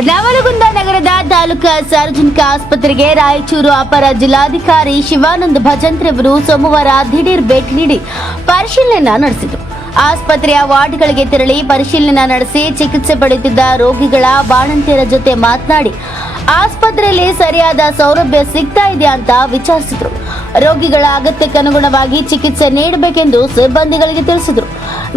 ನವಲಗುಂದ ನಗರದ ತಾಲೂಕಾ ಸಾರ್ವಜನಿಕ ಆಸ್ಪತ್ರೆಗೆ ರಾಯಚೂರು ಅಪರ ಜಿಲ್ಲಾಧಿಕಾರಿ ಶಿವಾನಂದ ಭಜಂತ್ರಿ ಅವರು ಸೋಮವಾರ ದಿಢೀರ್ ಭೇಟಿ ನೀಡಿ ಪರಿಶೀಲನೆ ನಡೆಸಿದರು. ಆಸ್ಪತ್ರೆಯ ವಾರ್ಡ್ಗಳಿಗೆ ತೆರಳಿ ಪರಿಶೀಲನೆ ನಡೆಸಿ ಚಿಕಿತ್ಸೆ ಪಡೆಯುತ್ತಿದ್ದ ರೋಗಿಗಳ ಬಾಣಂತಿಯರ ಜೊತೆ ಮಾತನಾಡಿ, ಆಸ್ಪತ್ರೆಯಲ್ಲಿ ಸರಿಯಾದ ಸೌಲಭ್ಯ ಸಿಗ್ತಾ ಇದೆಯಾ ಅಂತ ವಿಚಾರಿಸಿದರು. ರೋಗಿಗಳ ಅಗತ್ಯಕ್ಕೆ ಅನುಗುಣವಾಗಿ ಚಿಕಿತ್ಸೆ ನೀಡಬೇಕೆಂದು ಸಿಬ್ಬಂದಿಗಳಿಗೆ ತಿಳಿಸಿದರು.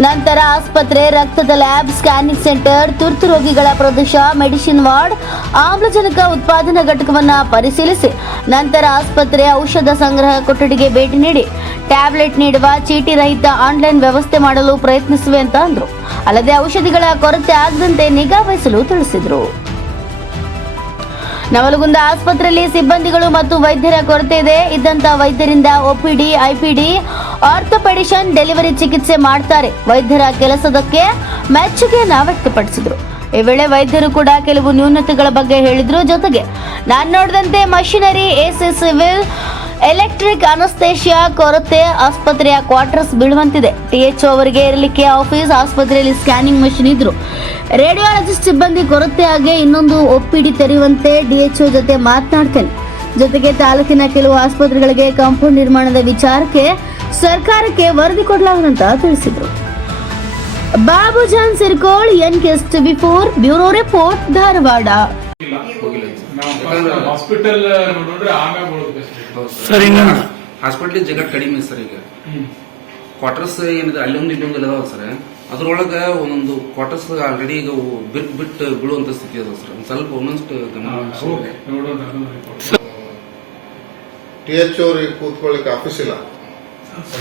ನಂತರ ಆಸ್ಪತ್ರೆ ರಕ್ತದ ಲ್ಯಾಬ್ ಸ್ಕ್ಯಾನಿಂಗ್ ಸೆಂಟರ್, ತುರ್ತು ರೋಗಿಗಳ ಪ್ರದೇಶ, ಮೆಡಿಸಿನ್ ವಾರ್ಡ್, ಆಮ್ಲಜನಕ ಉತ್ಪಾದನಾ ಘಟಕವನ್ನು ಪರಿಶೀಲಿಸಿ. ನಂತರ ಆಸ್ಪತ್ರೆ ಔಷಧ ಸಂಗ್ರಹ ಕೊಠಡಿಗೆ ಭೇಟಿ ನೀಡಿ. ಟ್ಯಾಬ್ಲೆಟ್ ನೀಡುವ ಚೀಟಿ ರಹಿತ ಆನ್ಲೈನ್ ವ್ಯವಸ್ಥೆ ಮಾಡಲು ಪ್ರಯತ್ನಿಸುವೆ ಅಂತ ಅಂದರು. ಅಲ್ಲದೆ ಔಷಧಿಗಳ ಕೊರತೆ ಆಗದಂತೆ ನಿಗಾ ವಹಿಸಲು ತಿಳಿಸಿದರು. ನವಲಗುಂದ ಆಸ್ಪತ್ರೆಯಲ್ಲಿ ಸಿಬ್ಬಂದಿಗಳು ಮತ್ತು ವೈದ್ಯರ ಕೊರತೆ ಇದೆ. ಇದ್ದಂತ ವೈದ್ಯರಿಂದ ಒಪಿಡಿ ಐಪಿಡಿ ಆರ್ಥೋಪೆಡಿಷನ್ ಡೆಲಿವರಿ ಚಿಕಿತ್ಸೆ ಮಾಡ್ತಾರೆ. ವೈದ್ಯರ ಕೆಲಸದಕ್ಕೆ ಮೆಚ್ಚುಗೆಯನ್ನ ವ್ಯಕ್ತಪಡಿಸಿದ್ರು. ಈ ವೇಳೆ ವೈದ್ಯರು ಕೂಡ ಕೆಲವು ನ್ಯೂನತೆಗಳ ಬಗ್ಗೆ ಹೇಳಿದ್ರು. ಜೊತೆಗೆ ನಾನು ನೋಡಿದಂತೆ machinery, AC, civil, electric, anaesthesia, ಕೊರತೆ, ಆಸ್ಪತ್ರೆಯ ಕ್ವಾರ್ಟರ್ಸ್ ಬೀಳುವಂತಿದೆ. ಟಿಎಚ್ಒ ಅವರಿಗೆ ಇರಲಿಕ್ಕೆ ಆಫೀಸ್, ಆಸ್ಪತ್ರೆಯಲ್ಲಿ ಸ್ಕ್ಯಾನಿಂಗ್ ಮಷಿನ್ ಇದ್ರು. ರೇಡಿಯಾಲಜಿಸ್ಟ್ ಸಿಬ್ಬಂದಿ ಕೊರತೆ ಹಾಗೆ ಇನ್ನೊಂದು ಒಪ್ಪಿಡಿ ತೆರೆಯುವಂತೆ ಡಿಎಚ್ಒ ಜೊತೆ ಮಾತನಾಡ್ತೇನೆ. ಜೊತೆಗೆ ತಾಲೂಕಿನ ಕೆಲವು ಆಸ್ಪತ್ರೆಗಳಿಗೆ ಕಾಂಪೌಂಡ್ ನಿರ್ಮಾಣದ ವಿಚಾರಕ್ಕೆ ಸರ್ಕಾರಕ್ಕೆ ವರದಿ ಕೊಡಲಾಗುವಂತ Babu John Sirkol N ಕೆಸ್ TV four bureau report Dharwad. Hospital ನೋಡಿದ್ರೆ ಆಮ್ಯಾಗ ಬರೋದು ಬೆಸ್ಟ್ ಸರ್. ಇನ್ನೊಂದು ಹಾಸ್ಪಿಟ್ಲ್ ಜಗ ಕಡಿಮೆ ಸರ್ ಈಗ. ಕ್ವಾರ್ಟರ್ಸ್ ಏನಿದೆ ಅಲ್ಲೊಂದು ಇಲ್ಲೊಂದು ಅದಾವ ಸರ್. ಅದ್ರೊಳಗ ಒಂದೊಂದು ಕ್ವಾರ್ಟರ್ಸ್ ಆಲ್ರೆಡಿ ಈಗ ಅವು ಬಿಟ್ ಬಿಟ್ ಬೀಳುವಂತ ಸ್ಥಿತಿ ಅದ ಸರ್ ಒಂದ್ ಸ್ವಲ್ಪ ಒಂದೊಂಷ್ಟು ಗಮನ. ಟಿ ಎಚ್ ಅವ್ರಿಗೆ ಕೂತ್ಕೊಳ್ಳಿಕ್ಕೆ ಆಫೀಸ್ ಇಲ್ಲ.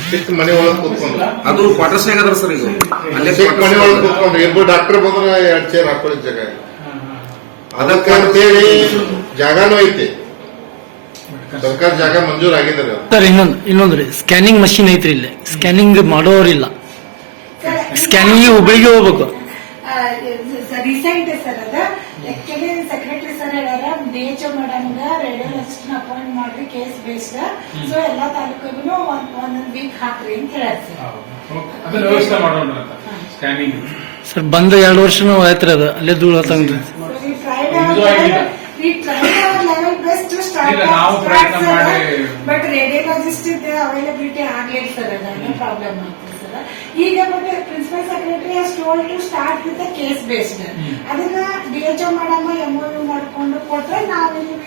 ಚಿಕ್ಕ ಮನೆ ಒಳಗೆ ಕೂತ್ಕೊಂಡು. ಅದು ಕ್ವಾರ್ಟರ್ಸ್ ಅದ್ರ ಸರ್ ಈಗ? ಅಲ್ಲೇ ಚಿಕ್ಕ ಮನೆ ಒಳಗೆ ಕೂತ್ಕೊಂಡು ಇಬ್ಬರು ಡಾಕ್ಟರ್ ಬಂದ್ರೆ ಎರಡ್ ಚೇರ್ ಹಾಕೊಳ್ಳಿ ಜಾಗ ಇಲ್ಲ. ಹಾ, ಹಾ. ಅದಕ್ಕೆ ಅಂತೇಳಿ ಜಾಗಾನು ಐತಿ. ಸರ್ಕಾರ ಜಾಗ ಮಂಜೂರ್ ಆಗಿದ್ದಾರೆ ಸರ್ ಇನ್ನೊಂದು ಇನ್ನೊಂದು ರೀ ಸ್ಕ್ಯಾನಿಂಗ್ ಮಷಿನ್ ಐತ್ರಿ ಇಲ್ಲಿ. ಸ್ಕ್ಯಾನಿಂಗ್ ಮಾಡೋರಿಲ್ಲ. ಸ್ಕ್ಯಾನಿಂಗ್ ಹುಬ್ಳಿಗೆ ಹೋಗ್ಬೇಕು. ರೀಸೆಂಟ್ ಸರ್ ಅದ. ಆಕ್ಚುಲಿ ಸೆಕ್ರೆಟರಿ ಸರ್ ಹೇಳ್ಯಾರ ಬೇಚ ಮಾಡಂಗ ರೇಡಿಯೋಲಜಿಸ್ಟ್ ಅಪಾಯಿಂಟ್ ಮಾಡ್ರಿ ಕೇಸ್ ಬೇಸ್ಡ್ ಸೊ ಎಲ್ಲಾ ತಾಲೂಕಿಗೂ ಒಂದ್ ಒಂದೊಂದ್ ವೀಕ್ ಹಾಕ್ರಿ ಅಂತ ಹೇಳ್ಯಾರ ಸರ್. ಓಕೆ. ಅದನ್ನ ವ್ಯವಸ್ಥೆ ಮಾಡೋಣ ಅಂತ. ಸ್ಕ್ಯಾನಿಂಗ್ ಸರ್ ಬಂದ ಎರಡು ವರ್ಷನೂ ಆಯ್ತ್ರಿ ಅದು. ಅಲ್ಲೇ ಧೂಳು ಹತ್ತಂಗ್ರಿ ಬಟ್ ರೇಡಿಯೋಲಜಿಸ್ಟ್ ಅವೈಲಬಿಲಿಟಿ ಆಗ್ಲಿಲ್ಲ ಸರ್ ಅದ ಪ್ರಾಬ್ಲಮ್ ಆಗ್ತದೆ ಈಗ ಮತ್ತೆ principal secretary told to start with case based ಅದನ್ನ ಡಿ ಎಚ್ ಒ ಮಾಡಮ್ಮ ಎಂ ಯು ಮಾಡ್ಕೊಂಡು ಕೊಟ್ರೆ ನಾವಿಲ್ಲಿ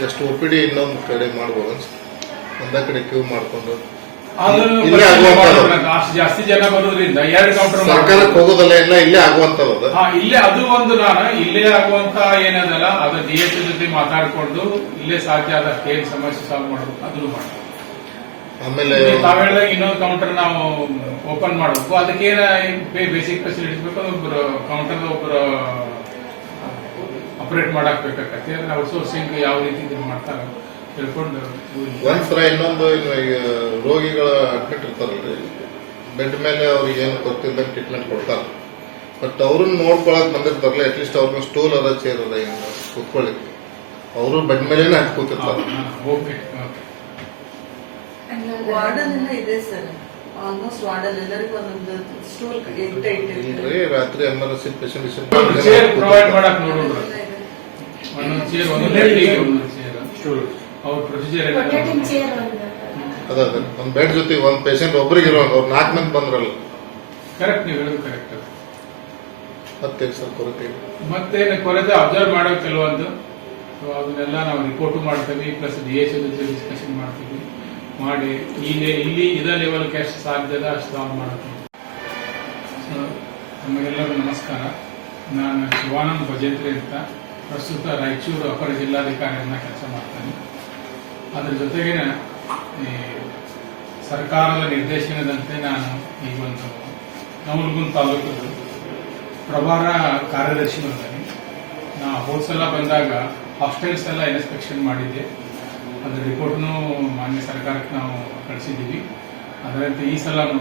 ಜಸ್ಟ್ ಒ ಪಿ ಡಿ ಇನ್ನೊಂದು ಕಡೆ ಮಾಡ್ಬೋದು? ಒಂದ ಕಡೆ ಕ್ಯೂ ಮಾಡ್ಕೊಂಡು. ಇಲ್ಲೇ. ಅಷ್ಟು ಜಾಸ್ತಿ ಜನ ಬರೋದ್ರಿಂದ ಎರಡು ಕೌಂಟರ್ ಸರ್ಕಾರಕ್ಕೆ ಹೋಗೋದಲ್ಲ ಎಲ್ಲ ಇಲ್ಲೇ ಆಗುವಂತದ್ದು ಹಾ ಇಲ್ಲೇ ಅದು ಒಂದು ನಾನು ಇಲ್ಲೇ ಆಗುವಂತ ಏನದಲ್ಲ ಅದು ಡಿ ಎಸ್ ಜೊತೆ ಮಾತಾಡ್ಕೊಂಡು ಇಲ್ಲೇ ಸಾಧ್ಯ ಆದಷ್ಟು ಏನ್ ಸಮಸ್ಯೆ ಸಾಲ್ವ್ ಮಾಡಬೇಕು ಅದನ್ನು ಮಾಡಬೇಕು ಆಮೇಲೆ ತಾವ್ ಹೇಳಿದಾಗ ಇನ್ನೊಂದು ಕೌಂಟರ್ ನಾವು ಓಪನ್ ಮಾಡಬೇಕು. ಅದಕ್ಕೇನ ಬೇಸಿಕ್ ಫೆಸಿಲಿಟೀಸ್ ಬೇಕು ಒಬ್ಬರು ಕೌಂಟರ್ ಒಬ್ಬರು ಆಪರೇಟ್ ಮಾಡಕ್ ಬೇಕಾಗತ್ತೆ ಅದನ್ನ ಔಟ್ಸೋರ್ಸಿಂಗ್ ಯಾವ ರೀತಿ ಮಾಡ್ತಾರೆ. ಒಂದ್ಸಲ ಇನ್ನೊಂದು ಇನ್ನು ಈಗ ರೋಗಿಗಳ ಅಡ್ಮಿಟ್ ಇರ್ತಾರಲ್ರಿ. ಬೆಡ್ ಮೇಲೆ ಅವ್ರಿಗೆ ಏನು ಗೊತ್ತಿಲ್ಲ ಟ್ರೀಟ್ಮೆಂಟ್ ಕೊಡ್ತಾರ. ಬಟ್ ಅವ್ರನ್ನ ನೋಡ್ಕೊಳಕ್ ಬಂದಿರ್ತಾರಲ್ಲ ಅಟ್ಲೀಸ್ಟ್ ಅವ್ರನ್ನ ಸ್ಟೂಲ್ ಅದ ಚೇರ್ ಅದ ಏನು ಕೂತ್ಕೊಳ್ಳಿಕ್ಕೆ ಅವರು ಬೆಡ್ ಮೇಲೇನೆ ಹಾಕಿ ಕೂತಿರ್ತಾರೆ. Okay okay. ವಾರ್ಡಲ್ಲೆಲ್ಲ ಇದೆ ಸರ್. ಆಲ್ಮೋಸ್ಟ್ ವಾರ್ಡಲ್ ಎಲ್ಲರಿಗೂ ಒಂದೊಂದು ಸ್ಟೂಲ್ ಇಟ್ಟೆ ಇಟ್ಟಿರ್ತಾರೆ. ಇಲ್ರಿ ರಾತ್ರಿ ಎಮರ್ಜೆನ್ಸಿ ಪೇಷಂಟ್ ಚೇರ್ ಪ್ರೊವೈಡ್ ಮಾಡಕ್ ನೋಡೋಣ ಒಂದೊಂದು ಚೇರ್ ಚೇರ್ ಅವ್ರ ಪ್ರೊಸೀಜರ್ ರೊಟೇಟಿಂಗ್ ಚೇರ್ ಒಂದು ಅದ ಅದ. ಒಂದ್ ಬೆಡ್ ಜೊತೆಗೆ ಒಂದ್ ಪೇಷಂಟ್ ಒಬ್ರಿಗೆ ಇರೋ ಅವ್ರು ನಾಲ್ಕು ಮಂದಿ ಬಂದ್ರಲ್ಲ. ಕರೆಕ್ಟ್ ನೀವು ಹೇಳೋದು ಕರೆಕ್ಟ್ ಮತ್ತೆ ಸರ್ ಕೊರತೆ ಇದೆ. ಮತ್ತೆ ಕೊರತೆ ಅಬ್ಸರ್ವ್ ಮಾಡೋ ಕೆಲವೊಂದು. So ಅದನ್ನೆಲ್ಲ ನಾವು ರಿಪೋರ್ಟ್ ಮಾಡ್ತೀವಿ ಪ್ಲಸ್ ಡಿ ಎಸ್ ಜೊತೆ ಡಿಸ್ಕಷನ್ ಮಾಡ್ತೀವಿ. ಮಾಡಿ ಇಲ್ಲಿ ಇಲ್ಲಿ ಇದೇ ಲೆವೆಲ್ಗೆ ಎಷ್ಟು ಸಾಧ್ಯದ ಅಷ್ಟು ಸಾಲ್ವ್ ಮಾಡ್ತೀವಿ ಸೊ ನಮಗೆಲ್ಲರಿಗೂ ನಮಸ್ಕಾರ. ನಾನು ಶಿವಾನಂದ್ ಭಜೇತ್ರಿ ಅಂತ. ಪ್ರಸ್ತುತ ರಾಯಚೂರು ಅಪರ ಜಿಲ್ಲಾಧಿಕಾರಿಯನ್ನ ಕೆಲಸ ಮಾಡ್ತೇನೆ. ಅದ್ರ ಜೊತೆಗಿನ ಈ ಸರ್ಕಾರದ ನಿರ್ದೇಶನದಂತೆ ನಾನು ಈ ಒಂದು ನವಲಗುಂದ ತಾಲೂಕು ಪ್ರಭಾರ ಕಾರ್ಯದರ್ಶಿ ಬಂದಾನೆ ನಾ ಹೋದ್ಸಲ ಬಂದಾಗ ಹಾಸ್ಟೆಲ್ಸ್ ಎಲ್ಲ ಇನ್ಸ್ಪೆಕ್ಷನ್ ಮಾಡಿದ್ದೆ. ಅದರ ರಿಪೋರ್ಟ್ನು ಮಾನ್ಯ ಸರ್ಕಾರಕ್ಕೆ ನಾವು ಕಳಿಸಿದ್ದೀವಿ. ಅದರಂತೆ ಈ ಸಲನು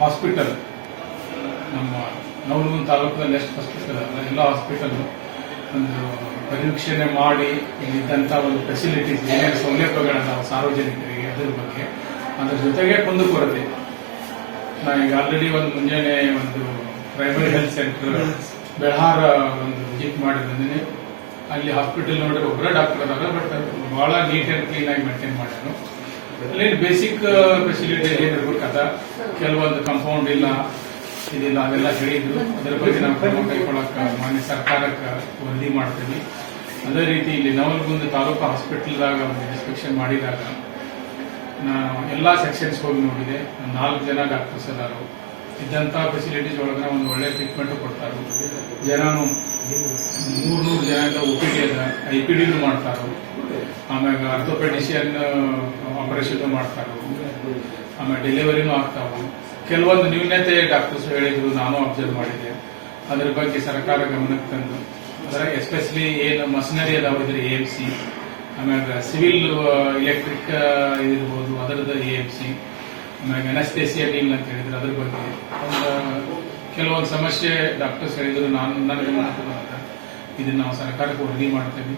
ಹಾಸ್ಪಿಟಲ್ ನಮ್ಮ ನವಲಗುಂದ ತಾಲೂಕಲ್ಲಿ ಎಷ್ಟು ಹಾಸ್ಪಿಟಲ್ ಎಲ್ಲ ಹಾಸ್ಪಿಟಲ್ ಒಂದು ಪರೀಕ್ಷಣೆ ಮಾಡಿ ಇಲ್ಲಿದ್ದಂಥ ಒಂದು ಫೆಸಿಲಿಟೀಸ್ ಏನೇನು ಸೌಲಭ್ಯಗಳನ್ನ ಸಾರ್ವಜನಿಕರಿಗೆ ಅದರ ಬಗ್ಗೆ ಅದರ ಜೊತೆಗೆ ಕುಂದುಕೊರತೆ ಈಗ ಆಲ್ರೆಡಿ ಒಂದು ಮುಂಜಾನೆ ಒಂದು ಪ್ರೈಮರಿ ಹೆಲ್ತ್ ಸೆಂಟರ್ ಬೆಳಹಾರ ಒಂದು ವಿಸಿಟ್ ಮಾಡಿ ಬಂದಿನಿ. ಅಲ್ಲಿ ಹಾಸ್ಪಿಟಲ್ ನೋಡಿದ್ರೆ ಒಬ್ಬರ ಡಾಕ್ಟರ್ ಅದಾರ ಬಟ್ ಬಹಳ ನೀಟ್ ಆ್ಯಂಡ್ ಕ್ಲೀನ್ ಆಗಿ ಮೇಂಟೈನ್ ಮಾಡಿದ್ರು ಅಲ್ಲಿ ಬೇಸಿಕ್ ಫೆಸಿಲಿಟಿ ಏನಿರ್ಬೇಕಾದ ಕೆಲವೊಂದು ಕಂಪೌಂಡ್ ಇಲ್ಲ, ಇದಿಲ್ಲ ಅದೆಲ್ಲ ಹೇಳಿದ್ರು. ಅದರ ಬಗ್ಗೆ ನಾವು ಕ್ರಮ ಕೈಗೊಳ್ಳಕ್ಕೆ ಮಾನ್ಯ ಸರ್ಕಾರಕ್ಕೆ ವರದಿ ಮಾಡ್ತೀವಿ. ಅದೇ ರೀತಿ ಇಲ್ಲಿ ನವಲಗುಂದ ತಾಲೂಕು ಹಾಸ್ಪಿಟಲ್ದಾಗ ಒಂದು ಇನ್ಸ್ಪೆಕ್ಷನ್ ಮಾಡಿದಾಗ ನಾನು ಎಲ್ಲ ಸೆಕ್ಷನ್ಸ್ ಹೋಗಿ ನೋಡಿದೆ. ನಾಲ್ಕು ಜನ ಡಾಕ್ಟರ್ಸ್ ಅದಾರು ಇದ್ದಂಥ ಫೆಸಿಲಿಟೀಸ್ ಒಳಗೆ ಒಂದು ಒಳ್ಳೆ ಟ್ರೀಟ್ಮೆಂಟು ಕೊಡ್ತಾರೆ ಜನನು ಮೂರು ನೂರು ಜನ ಒ ಪಿ ಡಿ ಅದ. ಐ ಪಿ ಡಿನೂ ಮಾಡ್ತಾರೆ ಆಮ್ಯಾಗ ಅರ್ಥೋಪೆಡಿಷಿಯನ್ ಆಪರೇಷನ್ ಮಾಡ್ತಾರೆ ಆಮೇಲೆ ಡೆಲಿವರಿನೂ ಆಗ್ತಾವೆ ಕೆಲವೊಂದು ನ್ಯೂನ್ಯತೆ ಡಾಕ್ಟರ್ಸ್ ಹೇಳಿದ್ರು, ನಾನು ಅಬ್ಸರ್ವ್ ಮಾಡಿದೆ. ಅದ್ರ ಬಗ್ಗೆ ಸರ್ಕಾರ ಗಮನಕ್ಕೆ ತಂದು ಎಸ್ಪೆಷಲಿ ಏನು ಮಸನರಿ ಅದಾವ ಇದ್ರ ಎ ಎಂ ಸಿ ಆಮ್ಯಾಗ ಸಿವಿಲ್ ಎಲೆಕ್ಟ್ರಿಕ್ ಇದಿರ್ಬೋದು ಅದರದ್ದು ಎ ಎಂ ಸಿ ಆಮ್ಯಾಗ ಅನಸ್ತೇಸಿಯಾ ಅಂತ ಹೇಳಿದ್ರು ಅದ್ರ ಬಗ್ಗೆ. ಒಂದು ಕೆಲವೊಂದು ಸಮಸ್ಯೆ ಡಾಕ್ಟರ್ಸ್ ಹೇಳಿದ್ರು, ನಾನು ನನಗೆ ಅಂತ ಇದನ್ನ ನಾವು ಸರ್ಕಾರಕ್ಕೆ ವರದಿ ಮಾಡ್ತೇವೆ.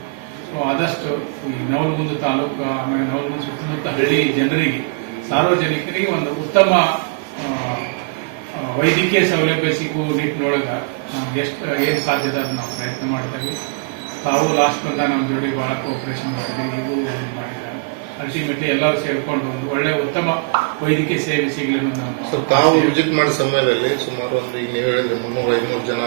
ಸೊ ಆದಷ್ಟು ಈ ನವಲಗುಂದ ತಾಲೂಕು ಆಮೇಲೆ ನವಲಗುಂದ ಸುತ್ತಮುತ್ತ ಹಳ್ಳಿ ಜನರಿಗೆ, ಸಾರ್ವಜನಿಕರಿಗೆ ಒಂದು ಉತ್ತಮ ವೈದ್ಯಕೀಯ ಸೌಲಭ್ಯ ಸಿಗುವ ನಿಟ್ಟಿನೊಳಗ ಎಷ್ಟು, ಏನು ಸಾಧ್ಯದ ಅದು ನಾವು ಪ್ರಯತ್ನ ಮಾಡ್ತೀವಿ. ತಾವು ಲಾಸ್ಟ್ ಬಂದ ನಮ್ಮ ಜೋಡಿ ಭಾಳ ಕೋಪರೇಷನ್ ಮಾಡಿದ್ವಿ. ನೀವು ಮಾಡಿದ್ದಾರೆ. ಅಲ್ಟಿಮೇಟ್ಲಿ ಎಲ್ಲರೂ ಸೇರ್ಕೊಂಡು ಒಂದು ಒಳ್ಳೆ ಉತ್ತಮ ವೈದ್ಯಕೀಯ ಸೇವೆ ಸಿಗಲಿ ಅನ್ನೋದು ನಾವು ತಾವು ವಿಸಿಟ್ ಮಾಡಿದ ಸಮಯದಲ್ಲಿ ಸುಮಾರು ಒಂದು ನೀವು ಹೇಳಿದ್ರೆ ಮುನ್ನೂರ ಐನೂರು ಜನ